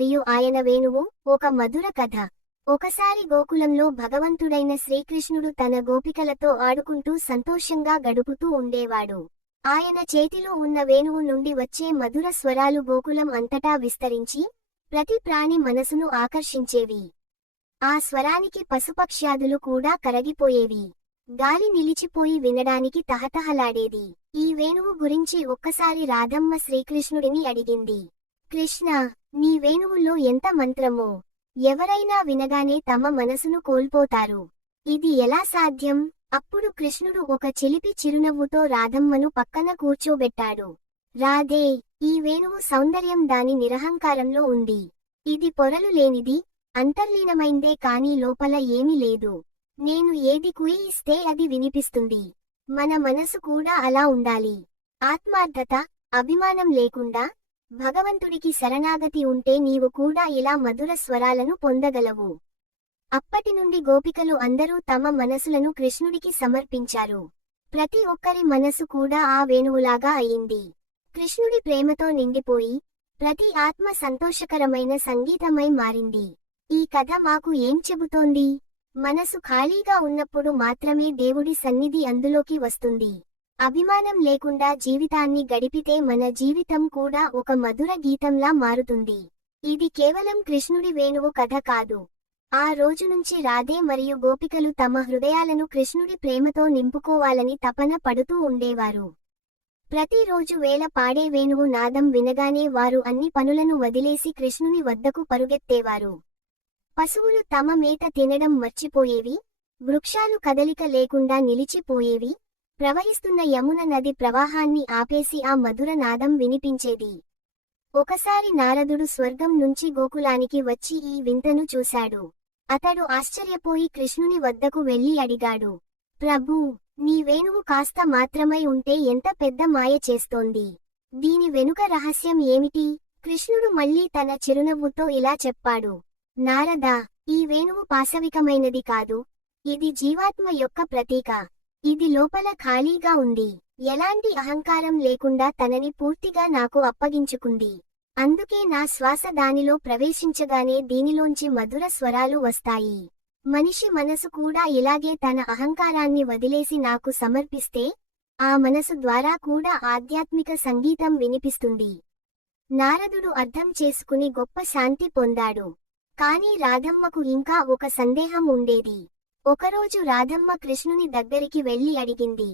మరియు ఆయన వేణువు. ఒక మధుర కథ. ఒకసారి గోకులంలో భగవంతుడైన శ్రీకృష్ణుడు తన గోపికలతో ఆడుకుంటూ సంతోషంగా గడుపుతూ ఉండేవాడు. ఆయన చేతిలో ఉన్న వేణువు నుండి వచ్చే మధుర స్వరాలు గోకులం అంతటా విస్తరించి ప్రతి ప్రాణి మనసును ఆకర్షించేవి. ఆ స్వరానికి పశుపక్ష్యాదులు కూడా కరగిపోయేవి. గాలి నిలిచిపోయి వినడానికి తహతహలాడేది. ఈ వేణువు గురించి ఒక్కసారి రాధమ్మ శ్రీకృష్ణుడిని అడిగింది. కృష్ణ, నీ వేణువులో ఎంత మంత్రమో! ఎవరైనా వినగానే తమ మనసును కోల్పోతారు. ఇది ఎలా సాధ్యం? అప్పుడు కృష్ణుడు ఒక చిలిపి చిరునవ్వుతో రాధమ్మను పక్కన కూర్చోబెట్టాడు. రాధే, ఈ వేణువు సౌందర్యం దాని నిరహంకారంలో ఉంది. ఇది పొరలు లేనిది, అంతర్లీనమైందే కాని లోపల ఏమీ లేదు. నేను ఏది కుయిస్తే అది వినిపిస్తుంది. మన మనసు కూడా అలా ఉండాలి. ఆత్మార్థత, అభిమానం లేకుండా భగవంతుడికి శరణాగతి ఉంటే నీవు కూడా ఇలా మధుర స్వరాలను పొందగలవు. అప్పటి నుండి గోపికలు అందరూ తమ మనసులను కృష్ణుడికి సమర్పించారు. ప్రతి ఒక్కరి మనసు కూడా ఆ వేణువులాగా అయింది. కృష్ణుడి ప్రేమతో నిండిపోయి ప్రతి ఆత్మ సంతోషకరమైన సంగీతమై మారింది. ఈ కథ మాకు ఏం చెబుతోంది? మనసు ఖాళీగా ఉన్నప్పుడు మాత్రమే దేవుడి సన్నిధి అందులోకి వస్తుంది. అభిమానం లేకుండా జీవితాన్ని గడిపితే మన జీవితం కూడా ఒక మధుర గీతంలా మారుతుంది. ఇది కేవలం కృష్ణుడి వేణువు కథ కాదు. ఆ రోజు నుంచి రాధే మరియు గోపికలు తమ హృదయాలను కృష్ణుడి ప్రేమతో నింపుకోవాలని తపన పడుతూ ఉండేవారు. ప్రతిరోజు వేళ పాడే వేణువు నాదం వినగానే వారు అన్ని పనులను వదిలేసి కృష్ణుని వద్దకు పరుగెత్తేవారు. పశువులు తమ మేత తినడం మర్చిపోయేవి. వృక్షాలు కదలిక లేకుండా నిలిచిపోయేవి. ప్రవహిస్తున్న యమున నది ప్రవాహాన్ని ఆపేసి ఆ మధుర నాదం వినిపించేది. ఒకసారి నారదుడు స్వర్గం నుంచి గోకులానికి వచ్చి ఈ వింతను చూశాడు. అతడు ఆశ్చర్యపోయి కృష్ణుని వద్దకు వెళ్లి అడిగాడు. ప్రభూ, నీ వేణువు కాస్త మాత్రమై ఉంటే ఎంత పెద్ద మాయ చేస్తోంది. దీని వెనుక రహస్యం ఏమిటి? కృష్ణుడు మళ్లీ తన చిరునవ్వుతో ఇలా చెప్పాడు. నారదా, ఈ వేణువు పాశవికమైనది కాదు. ఇది జీవాత్మ యొక్క ప్రతీక. ఇది లోపల ఖాళీగా ఉంది. ఎలాంటి అహంకారం లేకుండా తనని పూర్తిగా నాకు అప్పగించుకుంది. అందుకే నా శ్వాస దానిలో ప్రవేశించగానే దీనిలోంచి మధుర స్వరాలు వస్తాయి. మనిషి మనసు కూడా ఇలాగే తన అహంకారాన్ని వదిలేసి నాకు సమర్పిస్తే ఆ మనసు ద్వారా కూడా ఆధ్యాత్మిక సంగీతం వినిపిస్తుంది. నారదుడు అర్థం చేసుకుని గొప్ప శాంతి పొందాడు. కానీ రాధమ్మకు ఇంకా ఒక సందేహం ఉండేది. ఒకరోజు రాధమ్మ కృష్ణుని దగ్గరికి వెళ్లి అడిగింది.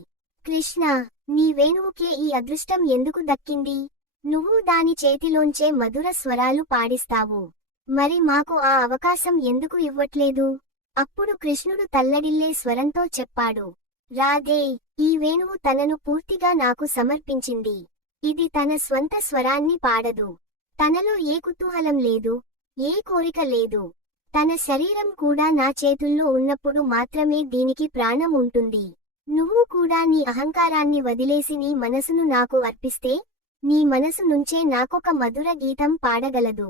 కృష్ణ, నీ వేణువుకే ఈ అదృష్టం ఎందుకు దక్కింది? నువ్వు దాని చేతిలోంచే మధుర స్వరాలు పాడిస్తావు. మరి మాకు ఆ అవకాశం ఎందుకు ఇవ్వట్లేదు? అప్పుడు కృష్ణుడు తల్లడిల్లే స్వరంతో చెప్పాడు. రాధే, ఈ వేణువు తనను పూర్తిగా నాకు సమర్పించింది. ఇది తన స్వంత స్వరాన్ని పాడదు. తనలో ఏ కుతూహలం లేదు, ఏ కోరిక లేదు. తన శరీరం కూడా నా చేతుల్లో ఉన్నప్పుడు మాత్రమే దీనికి ప్రాణం ఉంటుంది. నువ్వు కూడా నీ అహంకారాన్ని వదిలేసి నీ మనసును నాకు అర్పిస్తే నీ మనసు నుంచే నాకొక మధుర గీతం పాడగలదు.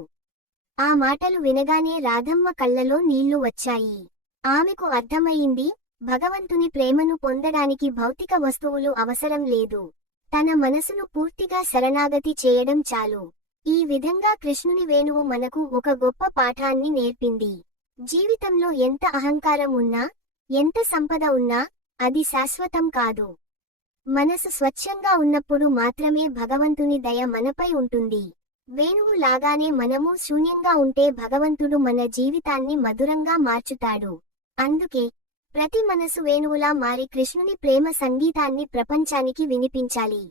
ఆ మాటలు వినగానే రాధమ్మ కళ్లలో నీళ్లు వచ్చాయి. ఆమెకు అర్థమయింది, భగవంతుని ప్రేమను పొందడానికి భౌతిక వస్తువులు అవసరం లేదు. తన మనసును పూర్తిగా శరణాగతి చేయడం చాలు. ఈ విధంగా కృష్ణుని వేణువు మనకు ఒక గొప్ప పాఠాన్ని నేర్పింది. జీవితంలో ఎంత అహంకారం ఉన్నా, ఎంత సంపద ఉన్నా అది శాశ్వతం కాదు. మనసు స్వచ్ఛంగా ఉన్నప్పుడు మాత్రమే భగవంతుని దయ మనపై ఉంటుంది. వేణువు లాగానే మనము శూన్యంగా ఉంటే భగవంతుడు మన జీవితాన్ని మధురంగా మార్చుతాడు. అందుకే ప్రతి మనసు వేణువులా మారి కృష్ణుని ప్రేమ సంగీతాన్ని ప్రపంచానికి వినిపించాలి.